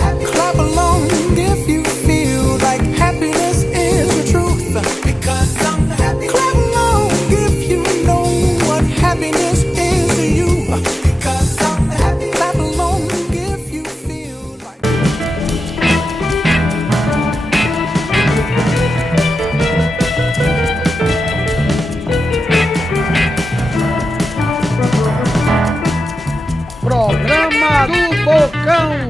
Programa do Bocão.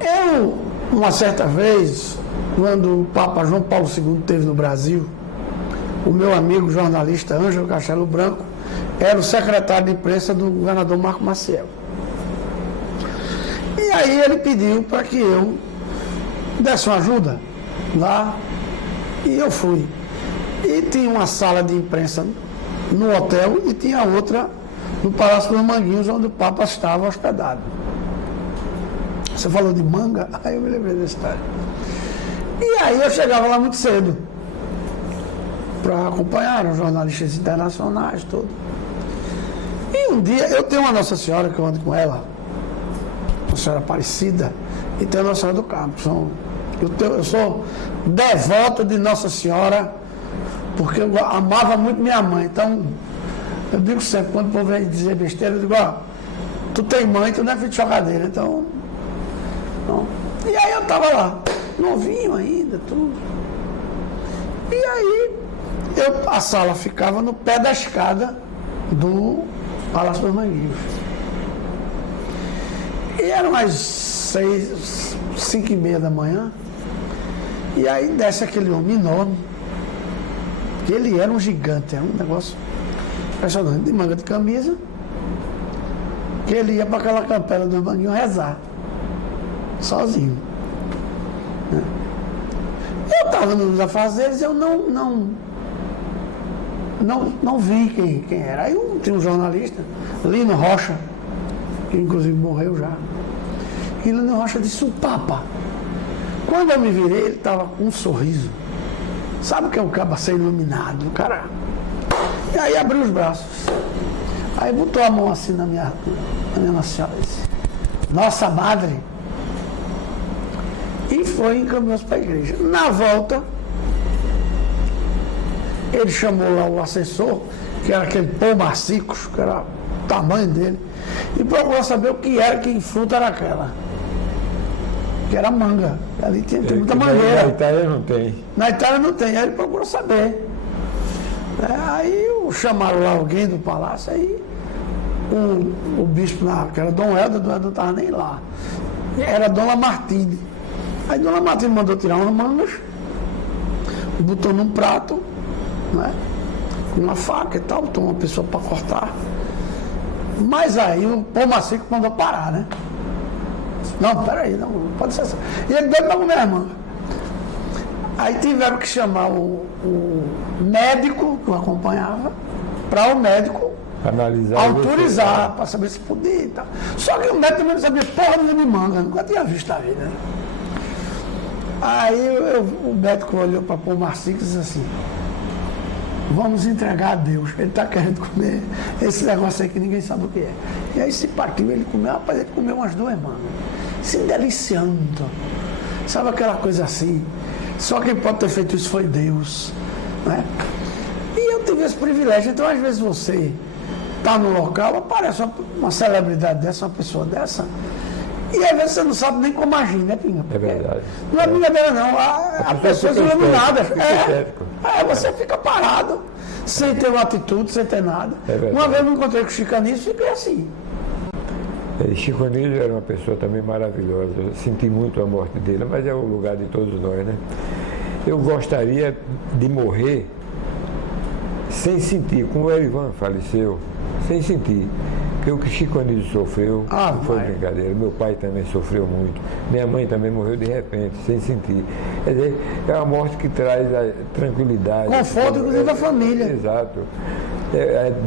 Eu, uma certa vez, quando o Papa João Paulo II esteve no Brasil, o meu amigo jornalista Ângelo Castelo Branco era o secretário de imprensa do governador Marco Maciel. E aí ele pediu para que eu desse uma ajuda lá, e eu fui. E tinha uma sala de imprensa no hotel e tinha outra no Palácio dos Manguinhos, onde o Papa estava hospedado. Você falou de manga, aí eu me lembrei dessa história. E aí eu chegava lá muito cedo, para acompanhar os jornalistas internacionais, tudo. E um dia, eu tenho uma Nossa Senhora que eu ando com ela, Nossa Senhora Aparecida, e tenho a Nossa Senhora do Carmo. Eu sou devoto de Nossa Senhora, porque eu amava muito minha mãe. Então, eu digo sempre, quando o povo vem dizer besteira, eu digo, ó, tu tem mãe, tu não é filho de chocadeira, então... Não. E aí eu estava lá, novinho ainda, tudo. E aí, a sala ficava no pé da escada do Palácio dos Manguinhos. E eram umas 5h30 da manhã, e aí desce aquele homem enorme, que ele era um gigante, era um negócio impressionante, de manga de camisa, que ele ia para aquela capela dos Manguinhos rezar, sozinho. Eu estava nos afazeres, eu não vi quem era. Aí tinha um jornalista, Lino Rocha, que inclusive morreu já. E Lino Rocha disse, o Papa. Quando eu me virei, ele estava com um sorriso. Sabe o que é o cabo ser iluminado? O cara. E aí abriu os braços. Aí botou a mão assim na minha Nossa Senhora e disse, Nossa Madre. E foi e encaminhou-se para a igreja. Na volta, ele chamou lá o assessor, que era aquele Paul Marcicos, que era o tamanho dele, e procurou saber o que era, que fruta era aquela. Que era manga. Ali tem muita mangueira. Na Itália não tem. Na Itália não tem, aí ele procurou saber. Aí chamaram lá alguém do palácio, aí o bispo, que era Dom Helder não estava nem lá. Era Dona Martini. Aí Dona Martini mandou tirar umas mangas, botou num prato, né, com uma faca e tal, botou uma pessoa para cortar. Mas aí o Paul Marcicos mandou parar, né? Não, peraí, não pode ser assim. E ele doido para comer as mangas. Aí tiveram que chamar o médico que o acompanhava, para o médico autorizar, para saber se podia e tal. Só que o médico também não sabia porra de manga, nunca tinha visto a vida, né? Aí o médico olhou para Paul Marcicos e disse assim, vamos entregar a Deus, ele está querendo comer esse negócio aí que ninguém sabe o que é. E aí se partiu, ele comeu, rapaz, ele comeu umas 2 mangas, se deliciando, sabe aquela coisa assim, só quem pode ter feito isso foi Deus, né? E eu tive esse privilégio, então às vezes você está no local, aparece uma celebridade dessa, uma pessoa dessa, e às vezes você não sabe nem como agir, né, Pinga? É verdade. Não é brincadeira não, há pessoas iluminadas. Você fica parado, sem ter uma atitude, sem ter nada. Uma vez eu me encontrei com o Chico Anísio e fiquei assim. Chico Anísio era uma pessoa também maravilhosa, eu senti muito a morte dele, mas é o lugar de todos nós, né? Eu gostaria de morrer sem sentir, como o Erivan faleceu, sem sentir. Porque o que Chico Anísio sofreu não foi brincadeira. Meu pai também sofreu muito. Minha mãe também morreu de repente, sem sentir. Quer dizer, é uma morte que traz a tranquilidade. Conforto, inclusive, da família. Exato.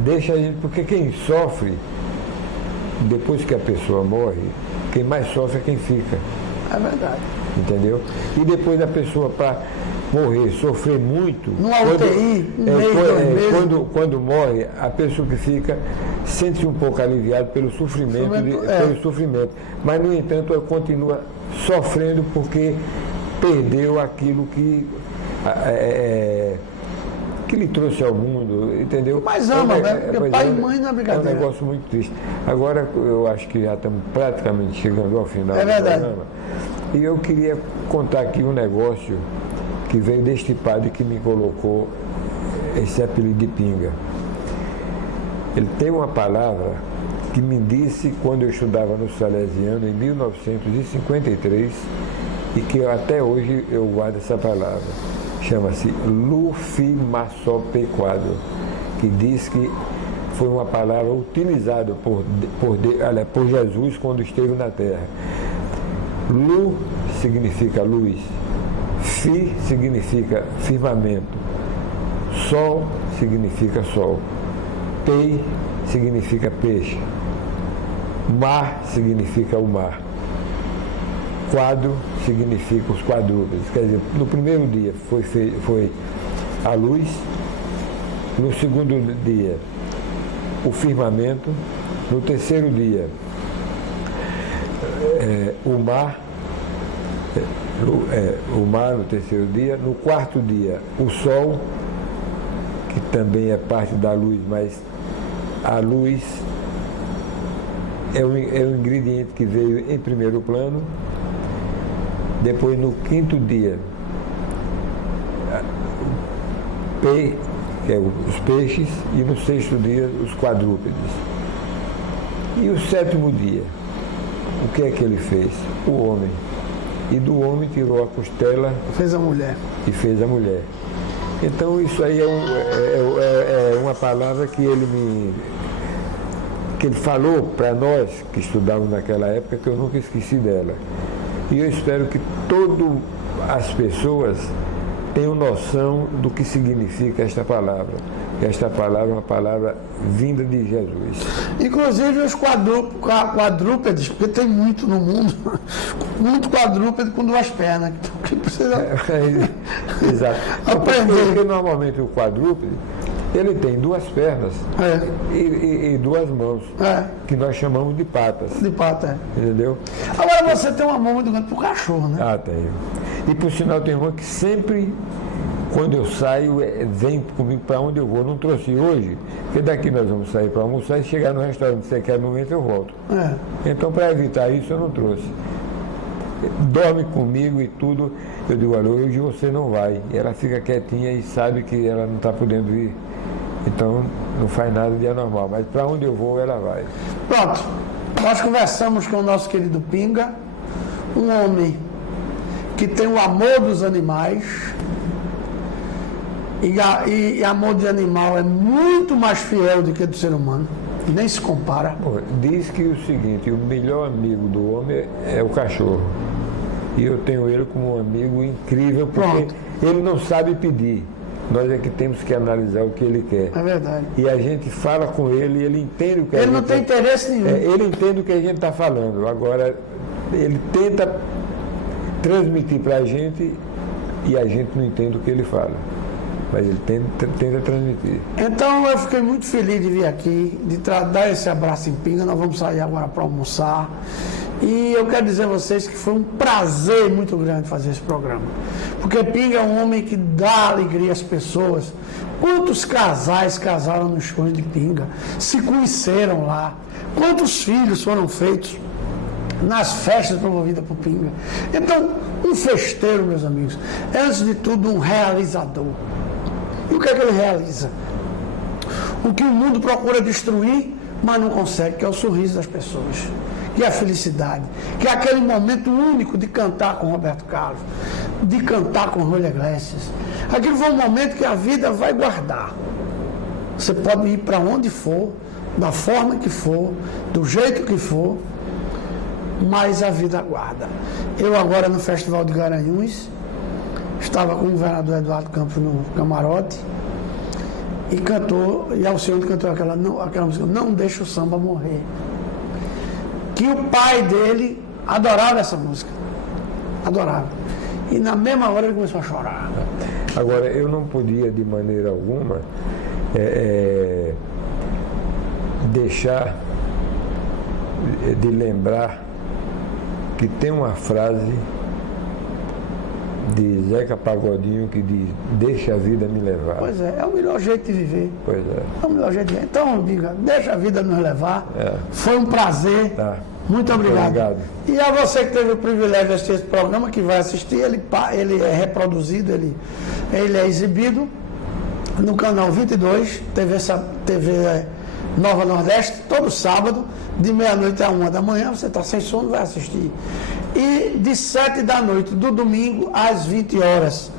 Deixa a gente, porque quem sofre, depois que a pessoa morre, quem mais sofre é quem fica. É verdade. Entendeu? E depois a pessoa, para morrer, sofrer muito. Numa UTI, quando morre, a pessoa que fica sente-se um pouco aliviado pelo sofrimento. Mas, no entanto, ela continua sofrendo porque perdeu aquilo que lhe trouxe ao mundo, entendeu? Mas ama, né? Porque pai e mãe não é brincadeira. É um negócio muito triste. Agora, eu acho que já estamos praticamente chegando ao final do programa. E eu queria contar aqui um negócio que veio deste padre que me colocou esse apelido de Pinga. Ele tem uma palavra que me disse quando eu estudava no Salesiano, em 1953, e que até hoje eu guardo essa palavra. Chama-se lufimassopequado, que diz que foi uma palavra utilizada por Jesus quando esteve na Terra. Lu significa luz, fi significa firmamento, sol significa sol, pei significa peixe. Mar significa o mar. Quadro significa os quadrúpedes. Quer dizer, no primeiro dia foi a luz, no segundo dia o firmamento, no terceiro dia o mar no terceiro dia, no quarto dia o sol, que também é parte da luz, mas a luz é o ingrediente que veio em primeiro plano. Depois, no quinto dia, que é os peixes, e no sexto dia, os quadrúpedes. E o sétimo dia, o que é que ele fez? O homem. E do homem tirou a costela. Fez a mulher. E fez a mulher. Então, isso aí é uma palavra que ele falou para nós que estudávamos naquela época, que eu nunca esqueci dela. E eu espero que todas as pessoas tenham noção do que significa esta palavra. Esta palavra é uma palavra vinda de Jesus. Inclusive os quadrúpedes, porque tem muito no mundo, muito quadrúpede com duas pernas, que precisa exato. aprender. Porque normalmente o quadrúpede, ele tem duas pernas e duas mãos, que nós chamamos de patas. De pata, Entendeu? Agora você tem um amor muito grande pro cachorro, né? Ah, tenho. E por sinal tem uma que sempre, quando eu saio, vem comigo para onde eu vou. Não trouxe hoje, porque daqui nós vamos sair para almoçar e chegar no restaurante que você quer no momento eu volto. Então, para evitar isso, eu não trouxe. Dorme comigo e tudo. Eu digo, olha, hoje você não vai. E ela fica quietinha e sabe que ela não está podendo ir. Então, não faz nada de anormal. Mas para onde eu vou, ela vai. Pronto. Nós conversamos com o nosso querido Pinga, um homem que tem o amor dos animais. E amor de animal é muito mais fiel do que do ser humano. Nem se compara. Diz que o seguinte, o melhor amigo do homem é o cachorro. E eu tenho ele como um amigo incrível, porque ele não sabe pedir. Nós é que temos que analisar o que ele quer. É verdade. E a gente fala com ele e ele entende o que a gente... Ele não tem interesse nenhum. Ele entende o que a gente está falando. Agora, ele tenta transmitir para a gente e a gente não entende o que ele fala. Mas ele tenta transmitir. Então eu fiquei muito feliz de vir aqui, de dar esse abraço em Pinga. Nós vamos sair agora para almoçar. E eu quero dizer a vocês que foi um prazer muito grande fazer esse programa. Porque Pinga é um homem que dá alegria às pessoas. Quantos casais casaram nos shows de Pinga? Se conheceram lá. Quantos filhos foram feitos nas festas promovidas por Pinga? Então, um festeiro, meus amigos, é antes de tudo um realizador. E o que é que ele realiza? O que o mundo procura destruir, mas não consegue, que é o sorriso das pessoas, que é a felicidade, que é aquele momento único de cantar com Roberto Carlos, de cantar com Júlio Iglesias. Aquilo foi um momento que a vida vai guardar. Você pode ir para onde for, da forma que for, do jeito que for, mas a vida guarda. Eu agora no Festival de Garanhuns, estava com o governador Eduardo Campos no camarote e cantou, e Alcione cantou aquela música, Não Deixa o Samba Morrer. Que o pai dele adorava essa música. Adorava. E na mesma hora ele começou a chorar. Agora, eu não podia de maneira alguma deixar de lembrar que tem uma frase de Zeca Pagodinho que diz, deixa a vida me levar. Pois é o melhor jeito de viver. Pois é. É o melhor jeito de viver. Então, diga, deixa a vida nos levar. Foi um prazer. Tá. Muito obrigado. Obrigado. E a você que teve o privilégio de assistir esse programa, que vai assistir, ele é reproduzido, ele é exibido no canal 22, TV Nova Nordeste, todo sábado, de meia-noite a 1 da manhã, você está sem sono, vai assistir. E de 7 da noite, do domingo, às 20 horas.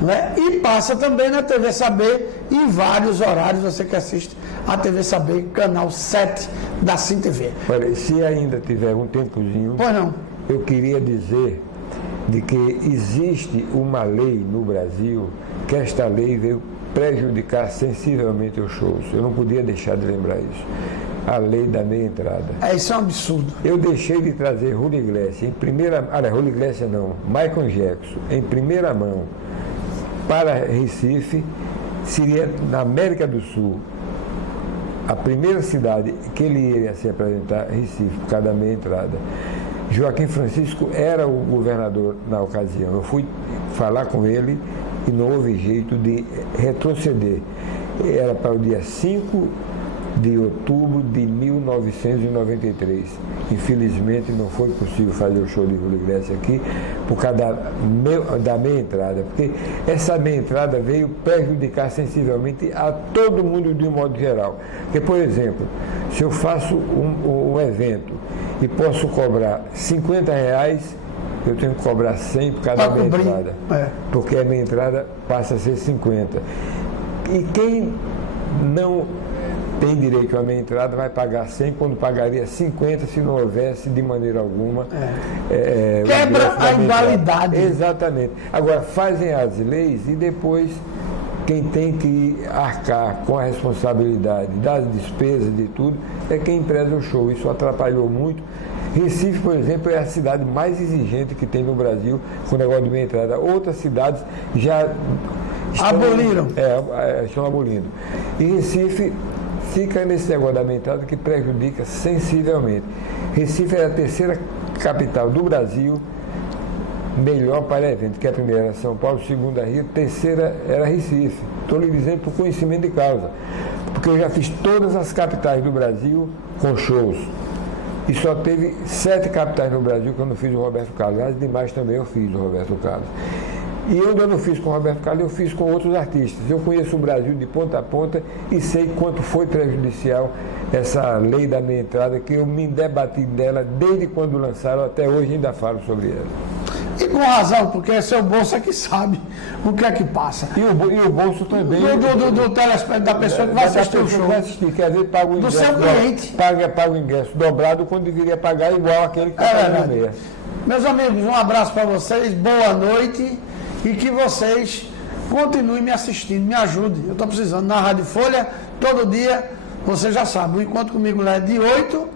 Não é? E passa também na TV Saber, em vários horários, você que assiste a TV Saber, canal 7 da Sim TV. Olha, se ainda tiver um tempozinho, Pois não. eu queria dizer de que existe uma lei no Brasil, que esta lei veio prejudicar sensivelmente os shows. Eu não podia deixar de lembrar isso. A lei da meia entrada. Isso é um absurdo. Eu deixei de trazer Julio Iglesias em primeira... Julio Iglesias não, Michael Jackson, em primeira mão, para Recife. Seria na América do Sul a primeira cidade que ele iria se apresentar, Recife, por causa da meia entrada. Joaquim Francisco era o governador na ocasião. Eu fui falar com ele e não houve jeito de retroceder. Era para o dia 5 de outubro de 1993. Infelizmente não foi possível fazer o show de Julio Iglesias aqui por causa da meia entrada, porque essa meia entrada veio prejudicar sensivelmente a todo mundo de um modo geral. Porque, por exemplo, se eu faço um evento e posso cobrar R$50, eu tenho que cobrar 100 por cada meia entrada, porque a meia entrada passa a ser 50. E quem não tem direito à meia entrada vai pagar 100 quando pagaria 50 se não houvesse de maneira alguma quebra a igualdade. Exatamente. Agora fazem as leis e depois quem tem que arcar com a responsabilidade das despesas de tudo é quem empresa o show. Isso atrapalhou muito. Recife, por exemplo, é a cidade mais exigente que tem no Brasil com o negócio de meia entrada. Outras cidades já aboliram. Estão abolindo. E Recife fica nesse negócio da meia entrada que prejudica sensivelmente. Recife é a terceira capital do Brasil melhor para evento, que a primeira era São Paulo, a segunda Rio, a terceira era Recife. Estou lhe dizendo por conhecimento de causa, porque eu já fiz todas as capitais do Brasil com shows. E só teve 7 capitais no Brasil que eu não fiz o Roberto Carlos. As demais também eu fiz o Roberto Carlos. E eu ainda não fiz com o Roberto Carlos, eu fiz com outros artistas. Eu conheço o Brasil de ponta a ponta e sei quanto foi prejudicial essa lei da meia entrada, que eu me debati dela desde quando lançaram, até hoje ainda falo sobre ela. E com razão, porque é seu bolso é que sabe o que é que passa. E o bolso também. Do telespectador, da pessoa que vai assistir o show. Vai assistir, quer dizer, paga o ingresso. Do seu cliente. Paga o ingresso dobrado quando deveria pagar igual aquele que está pagando meia. Meus amigos, um abraço para vocês, boa noite e que vocês continuem me assistindo, me ajudem. Eu estou precisando na Rádio Folha, todo dia, vocês já sabem, o encontro comigo lá é de 8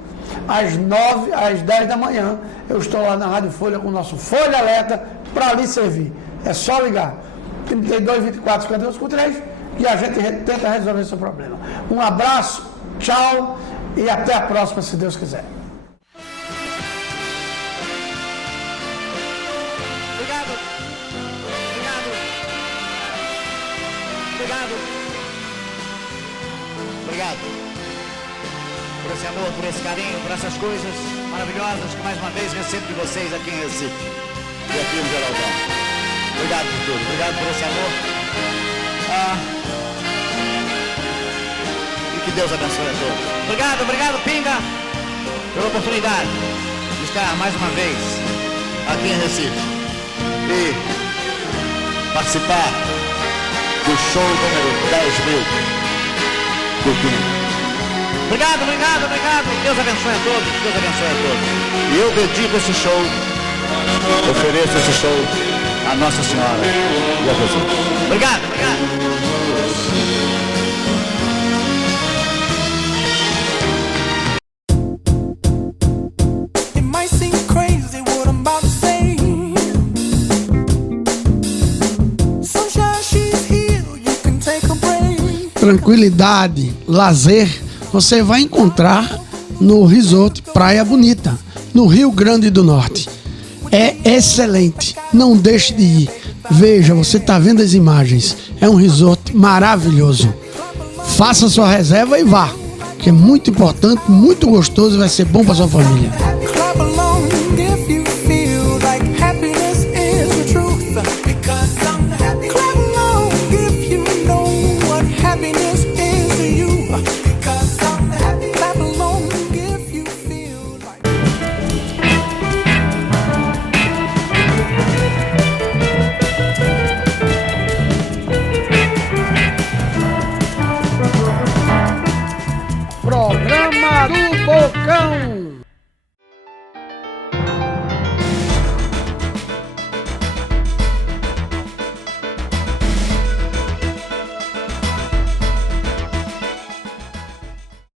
às 9, às 10 da manhã. Eu estou lá na Rádio Folha com o nosso Folha Alerta para lhe servir. É só ligar. 32, 24, 52, 53 e a gente tenta resolver seu problema. Um abraço, tchau e até a próxima, se Deus quiser. Obrigado por esse amor, por esse carinho, por essas coisas maravilhosas que mais uma vez recebo de vocês aqui em Recife e aqui no Geraldão. Obrigado por tudo, obrigado por esse amor. E que Deus abençoe a todos. Obrigado, Pinga, pela oportunidade de estar mais uma vez aqui em Recife e participar do show número 10.000 do Pinga. Obrigado. Deus abençoe a todos. E eu dedico esse show, ofereço esse show a Nossa Senhora e a Jesus. Obrigado. Tranquilidade, lazer, você vai encontrar no Resort Praia Bonita, no Rio Grande do Norte. É excelente, não deixe de ir. Veja, você está vendo as imagens, é um resort maravilhoso. Faça sua reserva e vá, que é muito importante, muito gostoso e vai ser bom para sua família.